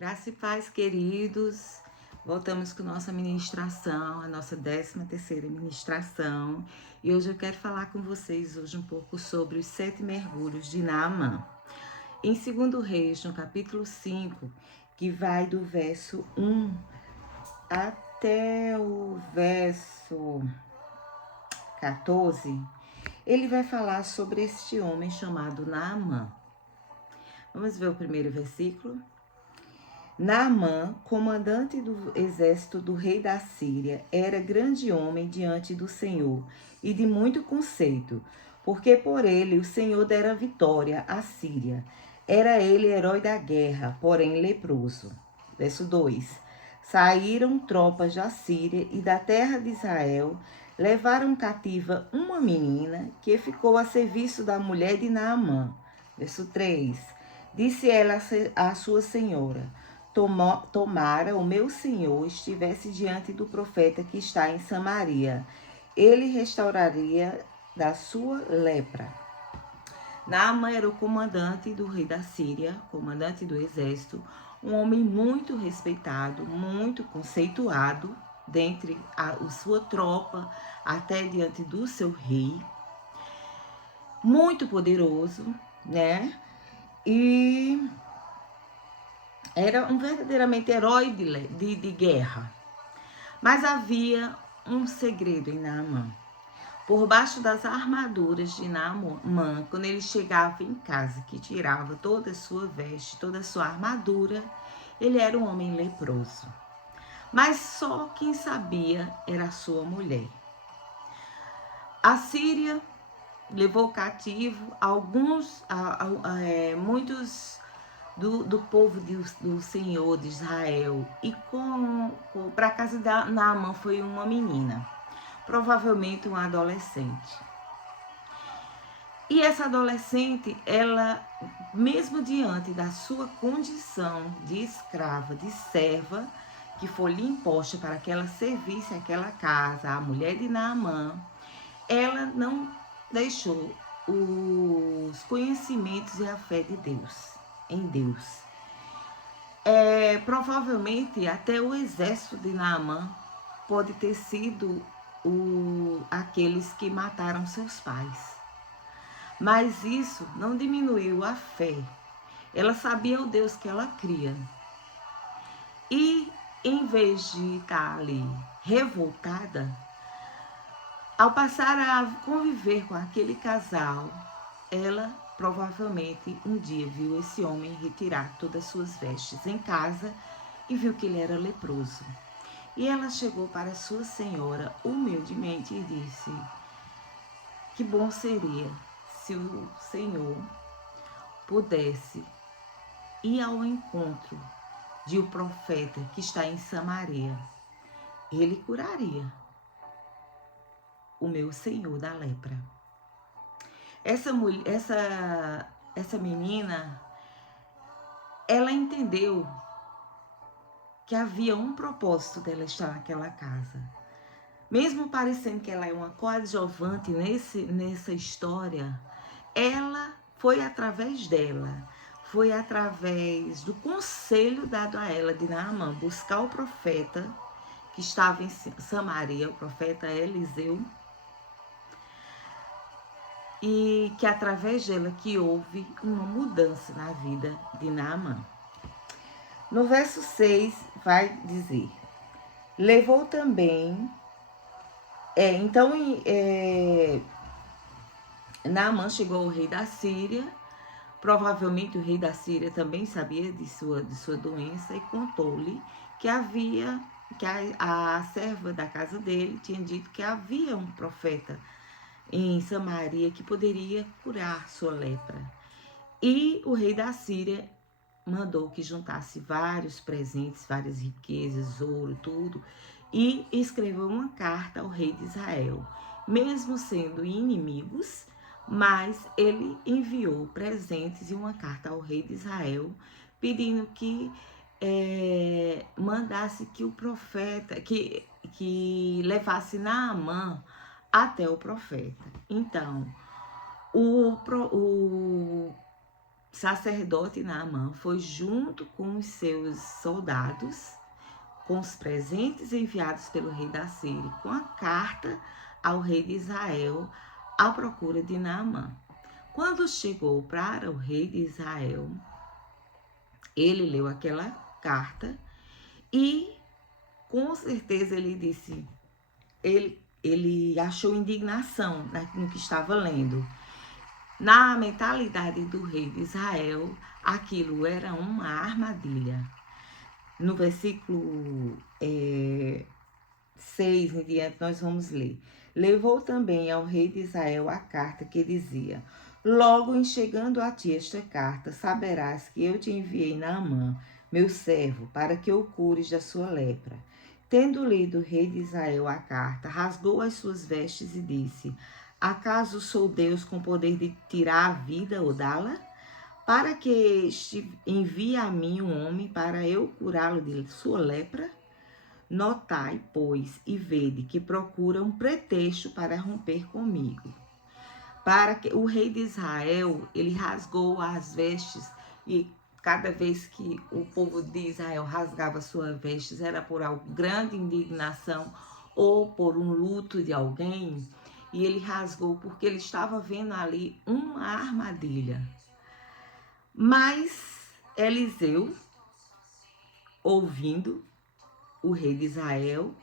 Graça e paz, queridos. Voltamos com nossa ministração, a nossa 13ª ministração. E hoje eu quero falar com vocês hoje um pouco sobre os 7 mergulhos de Naamã. Em 2 Reis, no capítulo 5, que vai do verso 1 até o verso 14, ele vai falar sobre este homem chamado Naamã. Vamos ver o primeiro versículo? Naamã, comandante do exército do rei da Síria, era grande homem diante do Senhor e de muito conceito, porque por ele o Senhor dera vitória à Síria. Era ele herói da guerra, porém leproso. Verso 2. Saíram tropas da Síria e da terra de Israel, levaram cativa uma menina que ficou a serviço da mulher de Naamã. Verso 3. Disse ela à sua senhora: tomara o meu senhor estivesse diante do profeta que está em Samaria, ele restauraria da sua lepra. Naamã era o comandante do rei da Síria, comandante do exército, um homem muito respeitado, muito conceituado dentre a sua tropa, até diante do seu rei, muito poderoso, né? E era um verdadeiramente herói de guerra. Mas havia um segredo em Naamã. Por baixo das armaduras de Naamã, quando ele chegava em casa, que tirava toda a sua veste, toda a sua armadura, ele era um homem leproso. Mas só quem sabia era a sua mulher. A Síria levou cativo muitos do povo do Senhor de Israel, e para a casa de Naamã foi uma menina, provavelmente uma adolescente. E essa adolescente, ela, mesmo diante da sua condição de escrava, de serva, que foi lhe imposta para que ela servisse aquela casa, a mulher de Naamã, ela não deixou os conhecimentos e a fé de Deus, em Deus. Provavelmente até o exército de Naamã pode ter sido aqueles que mataram seus pais. Mas isso não diminuiu a fé. Ela sabia o Deus que ela cria. E em vez de estar ali revoltada, ao passar a conviver com aquele casal, ela provavelmente um dia viu esse homem retirar todas as suas vestes em casa e viu que ele era leproso. E ela chegou para sua senhora humildemente e disse: que bom seria se o Senhor pudesse ir ao encontro de um profeta que está em Samaria. Ele curaria o meu senhor da lepra. Essa menina, ela entendeu que havia um propósito dela estar naquela casa. Mesmo parecendo que ela é uma coadjuvante nessa história, ela foi através dela, foi através do conselho dado a ela de Naamã, buscar o profeta que estava em Samaria, o profeta Eliseu, e que através dela que houve uma mudança na vida de Naamã. No verso 6 vai dizer: levou também, Naamã chegou ao rei da Síria. Provavelmente o rei da Síria também sabia de sua doença e contou-lhe que a serva da casa dele tinha dito que havia um profeta em Samaria que poderia curar sua lepra. E o rei da Síria mandou que juntasse vários presentes, várias riquezas, ouro, tudo, e escreveu uma carta ao rei de Israel. Mesmo sendo inimigos, mas ele enviou presentes e uma carta ao rei de Israel, pedindo que mandasse que o profeta, que levasse Naamã até o profeta. Então, o sacerdote Naamã foi junto com os seus soldados, com os presentes enviados pelo rei da Síria, com a carta ao rei de Israel, à procura de Naamã. Quando chegou para o rei de Israel, ele leu aquela carta e, com certeza, ele disse, ele achou indignação no que estava lendo. Na mentalidade do rei de Israel, aquilo era uma armadilha. No versículo 6 em diante, nós vamos ler. Levou também ao rei de Israel a carta que dizia: logo em chegando a ti esta carta, saberás que eu te enviei Naamã, meu servo, para que o cures da sua lepra. Tendo lido o rei de Israel a carta, rasgou as suas vestes e disse: acaso sou Deus com poder de tirar a vida ou dá-la? Para que este envie a mim um homem para eu curá-lo de sua lepra? Notai, pois, e vede que procura um pretexto para romper comigo. Para que o rei de Israel, ele rasgou as vestes, e cada vez que o povo de Israel rasgava suas vestes, era por grande indignação ou por um luto de alguém, e ele rasgou porque ele estava vendo ali uma armadilha. Mas Eliseu, ouvindo o rei de Israel,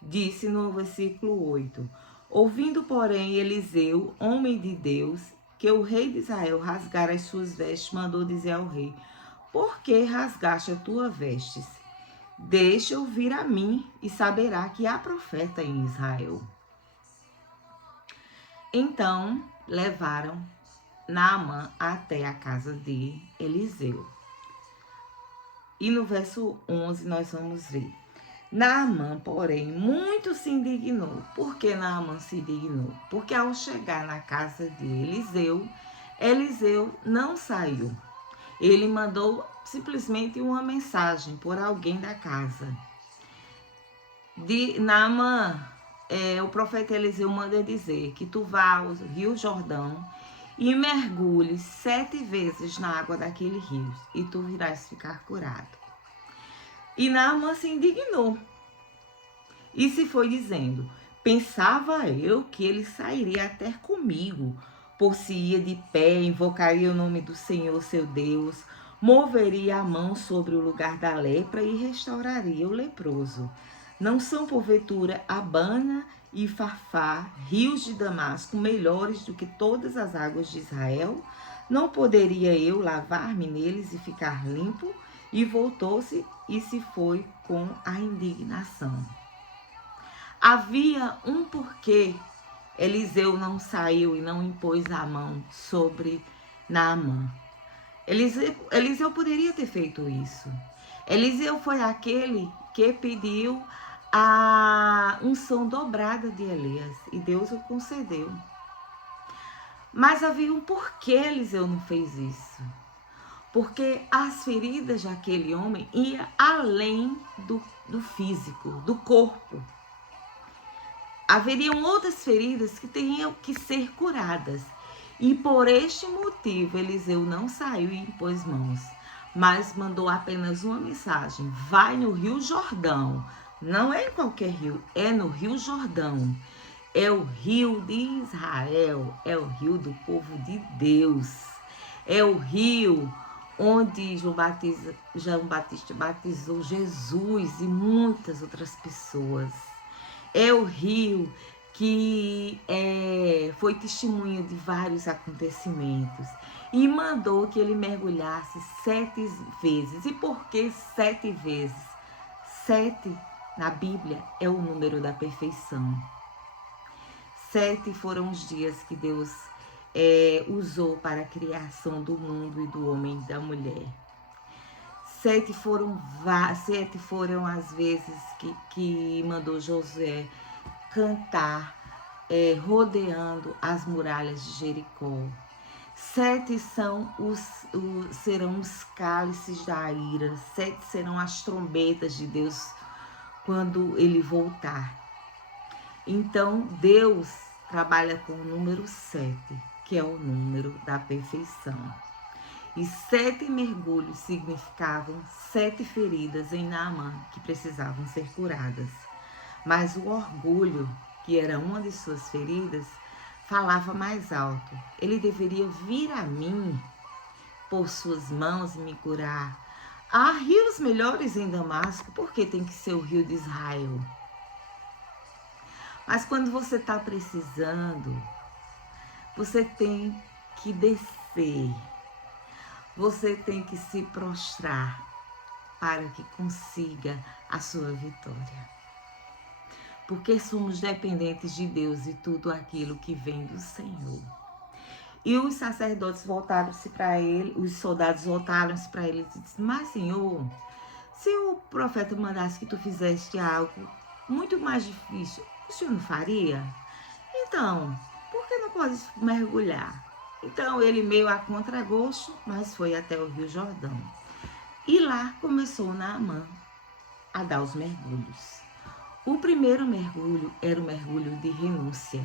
disse no versículo 8: ouvindo, porém, Eliseu, homem de Deus, que o rei de Israel rasgara as suas vestes, mandou dizer ao rei: por que rasgaste a tua vestes? Deixa-o vir a mim e saberá que há profeta em Israel. Então levaram Naamã até a casa de Eliseu. E no verso 11 nós vamos ver: Naamã, porém, muito se indignou. Por que Naamã se indignou? Porque ao chegar na casa de Eliseu, Eliseu não saiu. Ele mandou simplesmente uma mensagem por alguém da casa. De Naamã, o profeta Eliseu manda dizer que tu vá ao rio Jordão e mergulhe 7 vezes na água daquele rio, e tu virás ficar curado. E Naamã se indignou e se foi dizendo: pensava eu que ele sairia até comigo, por-se-ia de pé, invocaria o nome do Senhor seu Deus, moveria a mão sobre o lugar da lepra e restauraria o leproso. Não são, porventura, Abana e Farfá, rios de Damasco, melhores do que todas as águas de Israel? Não poderia eu lavar-me neles e ficar limpo? E voltou-se e se foi com a indignação. Havia um porquê Eliseu não saiu e não impôs a mão sobre Naamã. Eliseu poderia ter feito isso. Eliseu foi aquele que pediu a unção dobrada de Elias e Deus o concedeu. Mas havia um porquê Eliseu não fez isso. Porque as feridas daquele homem iam além do físico, do corpo. Haveriam outras feridas que teriam que ser curadas. E por este motivo, Eliseu não saiu e impôs mãos, mas mandou apenas uma mensagem: vai no Rio Jordão. Não é em qualquer rio, é no Rio Jordão. É o rio de Israel, é o rio do povo de Deus. É o rio onde João Batista batizou Jesus e muitas outras pessoas. É o rio que foi testemunha de vários acontecimentos. E mandou que ele mergulhasse 7 vezes. E por que 7 vezes? 7 na Bíblia é o número da perfeição. 7 foram os dias que Deus usou para a criação do mundo e do homem e da mulher. 7 foram as vezes que mandou Josué cantar, rodeando as muralhas de Jericó. 7 serão os cálices da ira. 7 serão as trombetas de Deus quando ele voltar. Então, Deus trabalha com o número 7, que é o número da perfeição. E 7 mergulhos significavam 7 feridas em Naamã que precisavam ser curadas. Mas o orgulho, que era uma de suas feridas, falava mais alto. Ele deveria vir a mim, por suas mãos e me curar. Há rios melhores em Damasco, por que tem que ser o rio de Israel? Mas quando você está precisando, você tem que descer. Você tem que se prostrar para que consiga a sua vitória. Porque somos dependentes de Deus e tudo aquilo que vem do Senhor. E os sacerdotes voltaram-se para ele, os soldados voltaram-se para ele e disseram: mas Senhor, se o profeta mandasse que tu fizeste algo muito mais difícil, o senhor não faria? Então, por que não pode mergulhar? Então ele, meio a contragosto, mas foi até o Rio Jordão. E lá começou Naamã a dar os mergulhos. O primeiro mergulho era o mergulho de renúncia,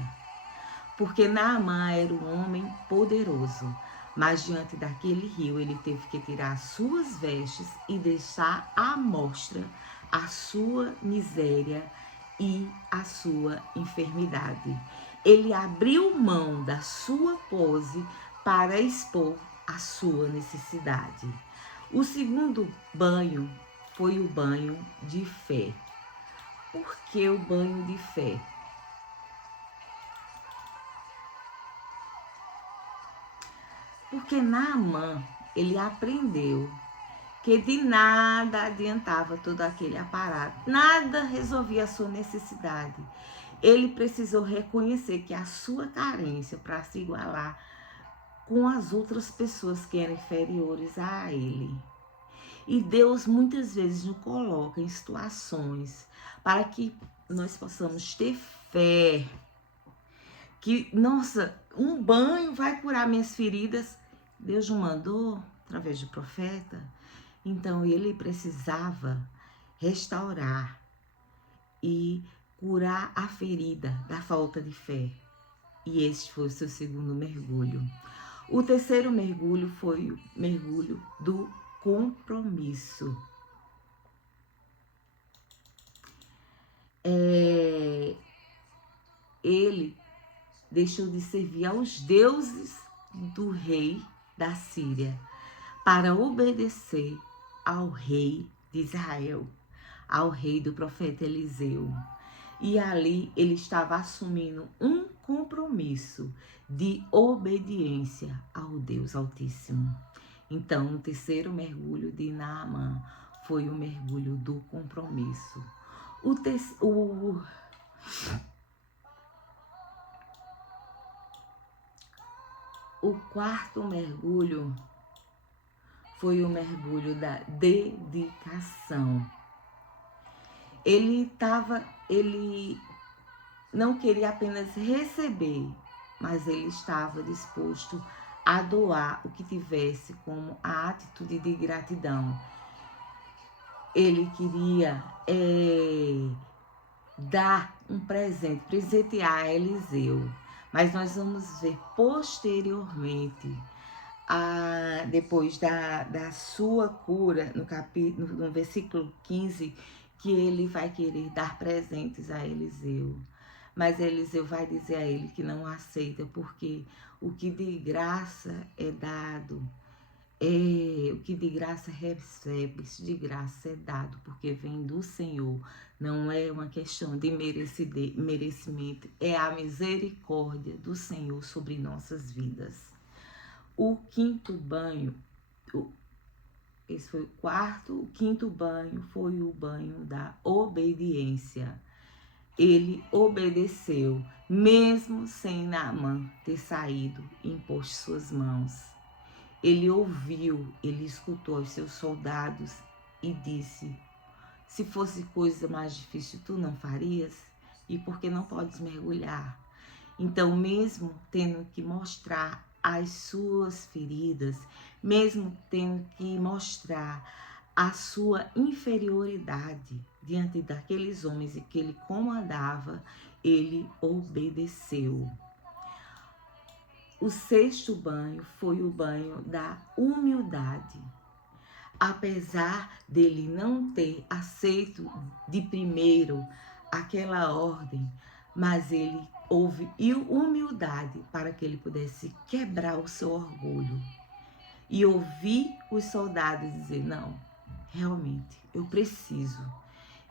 porque Naamã era um homem poderoso, mas diante daquele rio ele teve que tirar suas vestes e deixar à mostra a sua miséria e a sua enfermidade. Ele abriu mão da sua pose para expor a sua necessidade. O segundo banho foi o banho de fé. Por que o banho de fé? Porque Naamã, ele aprendeu que de nada adiantava todo aquele aparato, nada resolvia a sua necessidade. Ele precisou reconhecer que a sua carência para se igualar com as outras pessoas que eram inferiores a ele. E Deus muitas vezes nos coloca em situações para que nós possamos ter fé. Que, nossa, um banho vai curar minhas feridas. Deus nos mandou através do profeta. Então ele precisava restaurar e curar a ferida da falta de fé. E este foi o seu segundo mergulho. O terceiro mergulho foi o mergulho do compromisso. Ele deixou de servir aos deuses do rei da Síria para obedecer ao rei de Israel, ao rei do profeta Eliseu. E ali ele estava assumindo um compromisso de obediência ao Deus Altíssimo. Então, o terceiro mergulho de Naamã foi o mergulho do compromisso. O quarto mergulho foi o mergulho da dedicação. Ele não queria apenas receber, mas ele estava disposto a doar o que tivesse como a atitude de gratidão. Ele queria dar um presente, presentear Eliseu. Mas nós vamos ver posteriormente, depois da sua cura, no versículo 15, que ele vai querer dar presentes a Eliseu. Mas Eliseu vai dizer a ele que não aceita, porque o que de graça é dado, o que de graça recebe, isso de graça é dado, porque vem do Senhor. Não é uma questão de merecimento, é a misericórdia do Senhor sobre nossas vidas. O quinto banho, esse foi o quarto, o quinto banho foi o banho da obediência. Ele obedeceu, mesmo sem Naamã ter saído e imposto suas mãos. Ele ouviu, ele escutou os seus soldados e disse: se fosse coisa mais difícil, tu não farias? E por que não podes mergulhar? Então, mesmo tendo que mostrar as suas feridas, mesmo tendo que mostrar a sua inferioridade diante daqueles homens que ele comandava, ele obedeceu. o sexto banho foi o banho da humildade. Apesar dele não ter aceito de primeiro aquela ordem, mas ele houve humildade para que ele pudesse quebrar o seu orgulho e ouvir os soldados dizer: não, realmente, eu preciso.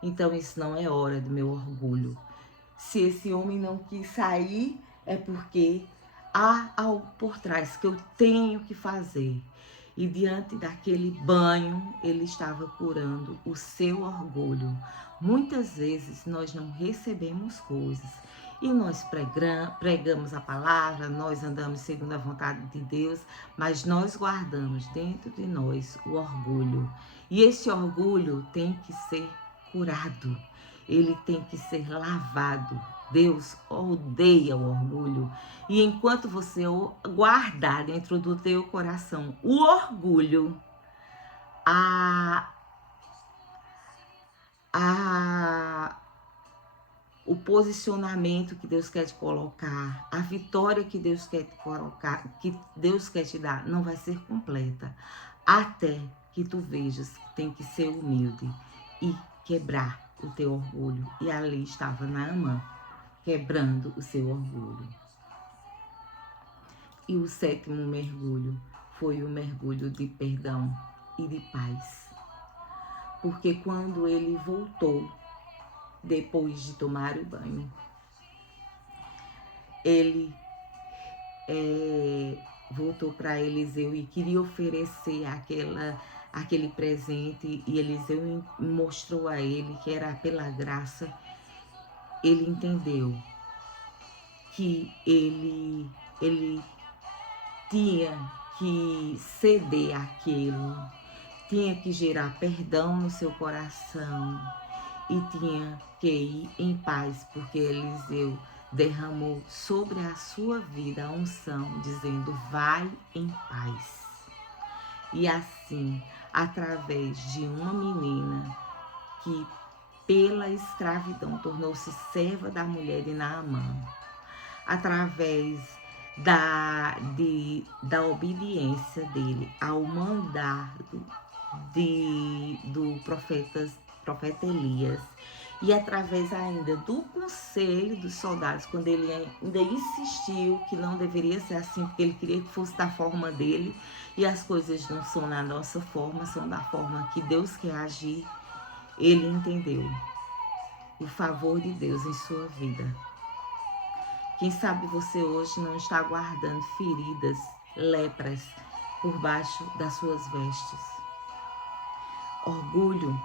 Então isso não é hora do meu orgulho. Se esse homem não quis sair, é porque há algo por trás que eu tenho que fazer. E diante daquele banho, ele estava curando o seu orgulho. Muitas vezes nós não recebemos coisas e nós pregamos a palavra, nós andamos segundo a vontade de Deus, mas nós guardamos dentro de nós o orgulho. E esse orgulho tem que ser curado, ele tem que ser lavado. Deus odeia o orgulho. E enquanto você guardar dentro do teu coração o orgulho, o posicionamento que Deus quer te colocar, a vitória que Deus quer te colocar, que Deus quer te dar, não vai ser completa. Até que tu vejas que tem que ser humilde e quebrar o teu orgulho. E ali estava Naamã, quebrando o seu orgulho. E o sétimo mergulho foi o mergulho de perdão e de paz. Porque quando ele voltou, depois de tomar o banho, ele voltou para Eliseu e queria oferecer aquele presente, e Eliseu mostrou a ele que era pela graça. Ele entendeu que ele tinha que ceder aquilo, tinha que gerar perdão no seu coração e tinha que ir em paz, porque Eliseu derramou sobre a sua vida a unção, dizendo: vai em paz. E assim, através de uma menina que pela escravidão tornou-se serva da mulher de Naamã, através da obediência dele ao mandado do profeta Elias, e através ainda do conselho dos soldados, quando ele ainda insistiu que não deveria ser assim, porque ele queria que fosse da forma dele, e as coisas não são na nossa forma, são da forma que Deus quer agir. Ele entendeu o favor de Deus em sua vida. Quem sabe você hoje não está guardando feridas, lepras por baixo das suas vestes. Orgulho,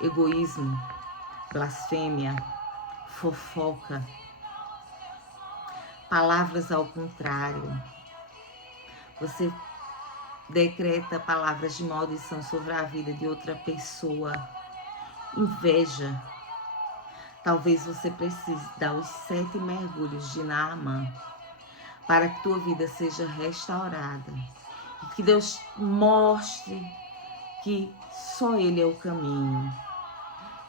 egoísmo, blasfêmia, fofoca, palavras ao contrário. Você decreta palavras de maldição sobre a vida de outra pessoa. Inveja. Talvez você precise dar os 7 mergulhos de Naamã para que tua vida seja restaurada. E que Deus mostre que só Ele é o caminho.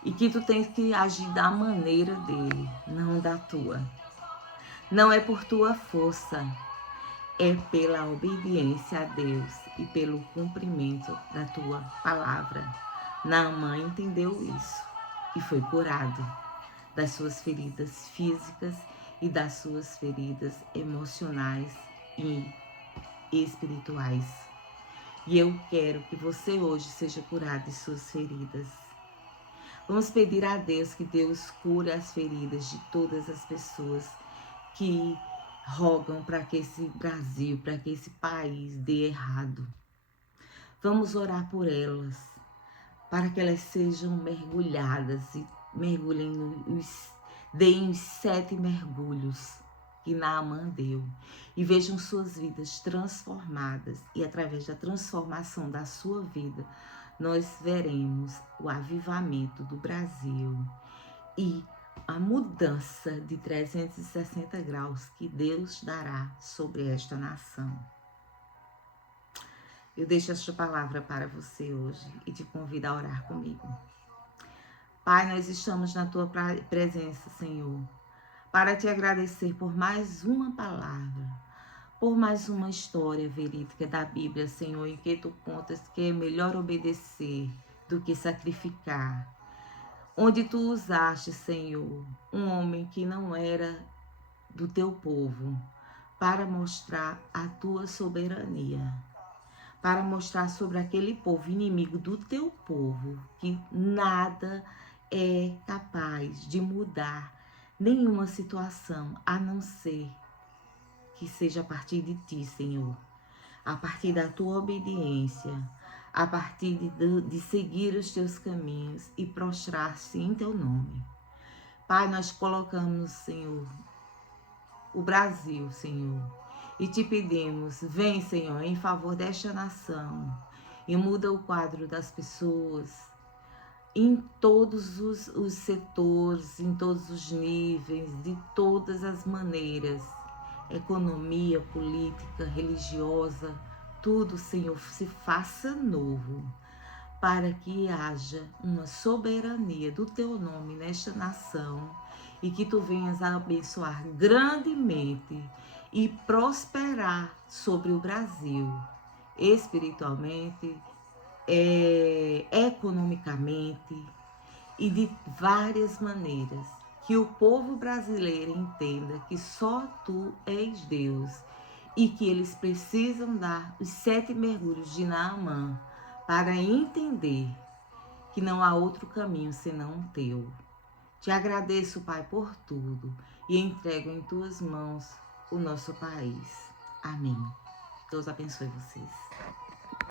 E que tu tens que agir da maneira dele, não da tua. Não é por tua força, é pela obediência a Deus e pelo cumprimento da tua palavra. Naamã entendeu isso e foi curado das suas feridas físicas e das suas feridas emocionais e espirituais. E eu quero que você hoje seja curado de suas feridas. Vamos pedir a Deus que Deus cure as feridas de todas as pessoas que rogam para que esse Brasil, para que esse país dê errado. Vamos orar por elas, para que elas sejam mergulhadas e mergulhem deem os 7 mergulhos que Naamã deu e vejam suas vidas transformadas, e através da transformação da sua vida nós veremos o avivamento do Brasil e a mudança de 360 graus que Deus dará sobre esta nação. Eu deixo esta palavra para você hoje e te convido a orar comigo. Pai, nós estamos na tua presença, Senhor, para te agradecer por mais uma palavra, por mais uma história verídica da Bíblia, Senhor, em que tu contas que é melhor obedecer do que sacrificar. Onde tu usaste, Senhor, um homem que não era do teu povo, para mostrar a tua soberania, para mostrar sobre aquele povo inimigo do teu povo, que nada é capaz de mudar nenhuma situação, a não ser que seja a partir de ti, Senhor, a partir da tua obediência, a partir de seguir os teus caminhos e prostrar-se em teu nome. Pai, nós colocamos, Senhor, o Brasil, Senhor, e te pedimos, vem, Senhor, em favor desta nação e muda o quadro das pessoas em todos os setores, em todos os níveis, de todas as maneiras, economia, política, religiosa, tudo, Senhor, se faça novo, para que haja uma soberania do teu nome nesta nação e que tu venhas a abençoar grandemente e prosperar sobre o Brasil, espiritualmente, economicamente e de várias maneiras. Que o povo brasileiro entenda que só tu és Deus e que eles precisam dar os 7 mergulhos de Naamã para entender que não há outro caminho senão o teu. Te agradeço, Pai, por tudo e entrego em tuas mãos o nosso país. Amém. Deus abençoe vocês.